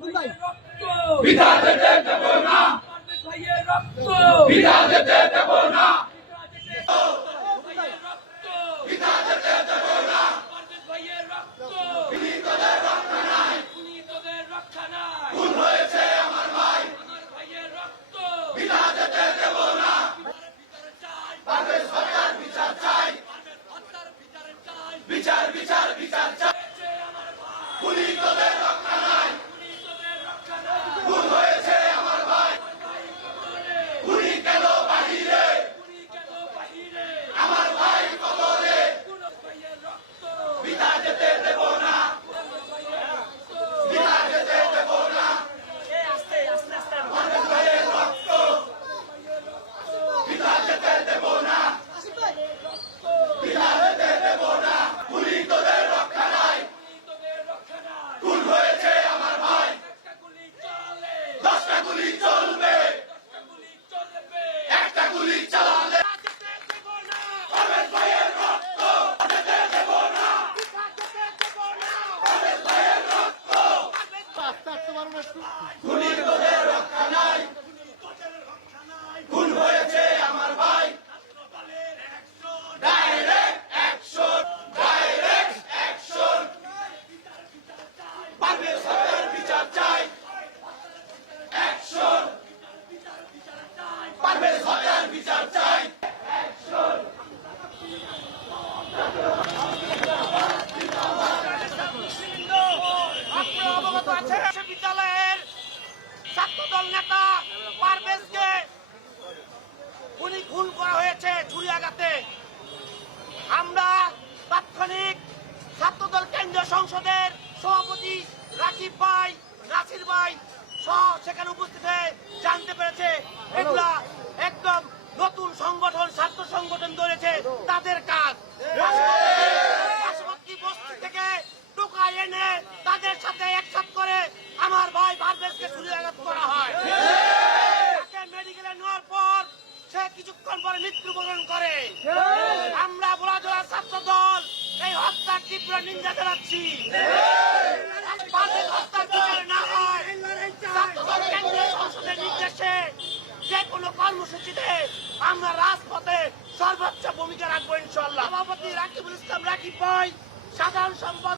বিধা যেতে দেব না বিধা যেতে দেব না বিচার বিচার বিচার চাই খুনি তোদের Witajcie খুনি তোদের রক্ষা নাই। খুন হয়েছে আমার ভাই direct action direct action Parvez হত্যার বিচার চাই অ্যাকশন পারভেজ হত্যার বিচার চাই আপনারা অবগত আছেন বিশ্ববিদ্যালয়ের ছাত্রদল নেতা পারভেজকে উনি খুন করা হয়েছে ছুরি আঘাতে। আমরা তাৎক্ষণিক ছাত্রদল কেন্দ্রীয় সংসদের সভাপতি রাকিব ভাই, নাসির ভাই মৃত্যুবরণ করে। আমরা বোলাজোড়া ছাত্র দল এই হত্যার তীব্র নিন্দা জানাচ্ছি। হত্যার বিচার না হয় কেন্দ্রীয় সংসদের নির্দেশে যে কোনো কর্মসূচিতে আমরা রাজপথে সর্বোচ্চ ভূমিকা রাখব ইনশাল্লাহ সভাপতি রাকিবুল ইসলাম রাকিব ভাই সাধারণ সম্পাদক